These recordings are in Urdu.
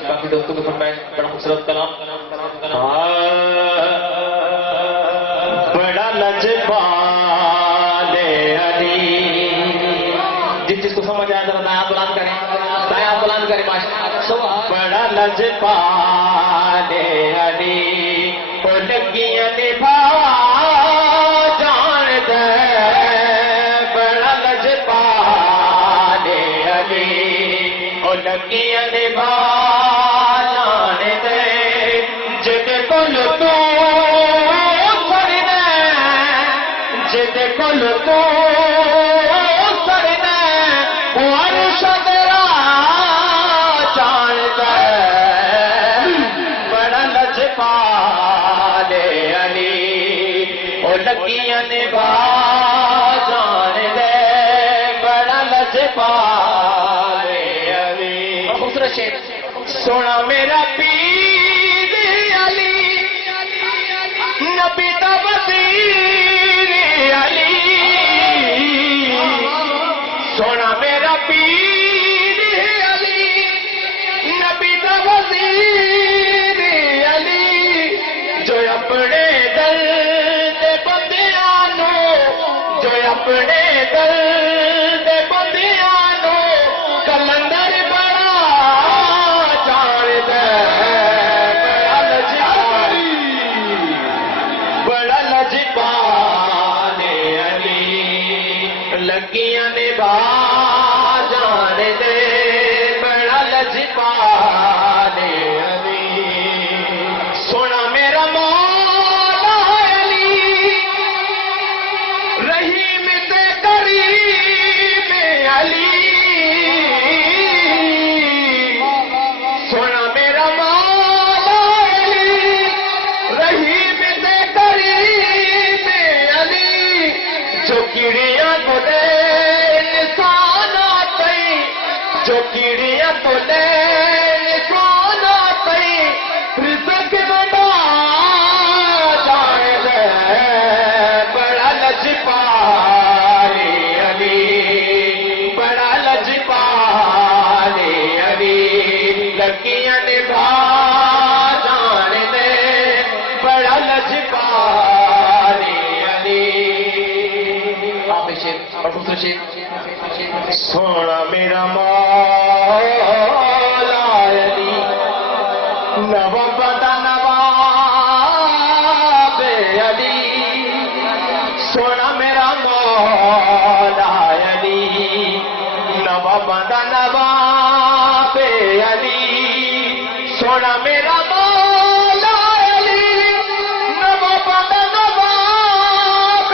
کافی دوستوں کو فرمائش بڑا خوبصورت کلام بڑا لجپال علی جس چیز کو سمجھ آیا ذرا دائیں بلند کریں دائیں بلند کریں ماشاءاللہ بڑا لجپال علی وہ لگیاں نبھا جان دے بڑا لجپال علی وہ لگیاں نبھا جان دے جد کل تو سرنا جد کل تو سرنا وہ عرش تیرا جان دے بڑا لجپال علی وہ لگیاں نبھا جان دے بڑا لجپال علی خوبصورت شعر سونا میرا پیر علی نبی دا وزیر علی سونا میرا پیر علی نبی دا وزیر علی جو اپنے دل دے بندیاں نو جو اپنے دل دے بندیاں نو کلندر بڑا جان دے بڑا لجپال علی لگیاں نبھا جان دے بڑا لجپال علی سونا میرا مولا علی رحیم تے کریم علی سونا میرا مولا علی رحیم تے کریم علی جو کیڑیاں کو دے انسان آتے جو کیڑیاں کو دے انسان آتے رزق بڑا جان دے بڑا لجپال علی بڑا لجپال علی لگیاں نبھا جان دے بڑا لجپال علی آپ شعر اور خوبصورت شعر سونا میرا مولا علی نواب دا نواب علی سونا میرا مولا علی نواب دا نواب علی سونا میرا مولا علی نواب دا نواب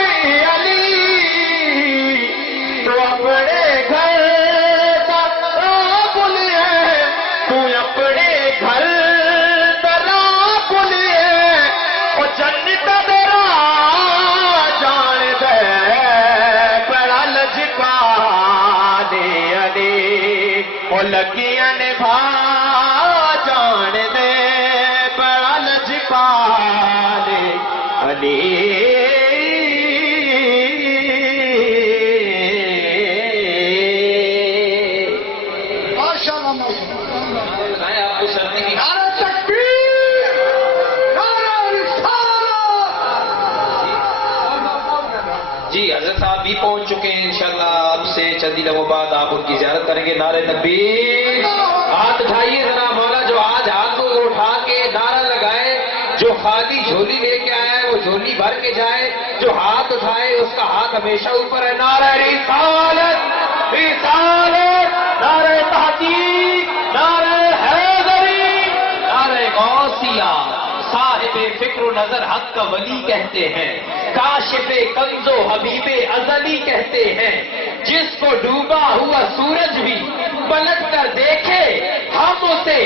علی تو اپنے گھر کا بولیے تو اپنے گھر کا بولیے وہ جنت تیرا جان دے بڑا لجپال علی وہ لگیاں نبھا جان دے بڑا لجپال علی جی حضرت صاحب بھی پہنچ چکے ہیں انشاءاللہ آپ سے چند دنوں بعد آپ ان کی زیارت کریں گے نعرہ تکبیر ہاتھ اٹھائیے ذرا مولا جو آج ہاتھ کو اٹھا کے نعرہ لگائے جو خالی جھولی لے کے آیا ہے وہ جھولی بھر کے جائے جو ہاتھ اٹھائے اس کا ہاتھ ہمیشہ اوپر ہے نعرہ رسالت رسالت نعرہ تحقیق نعرہ حیدری نعرہ غوثیہ صاحب فکر و نظر حق کا ولی کہتے ہیں کاشف کنز و حبیب ازلی کہتے ہیں جس کو ڈوبا ہوا سورج بھی پلٹ کر دیکھے ہم اسے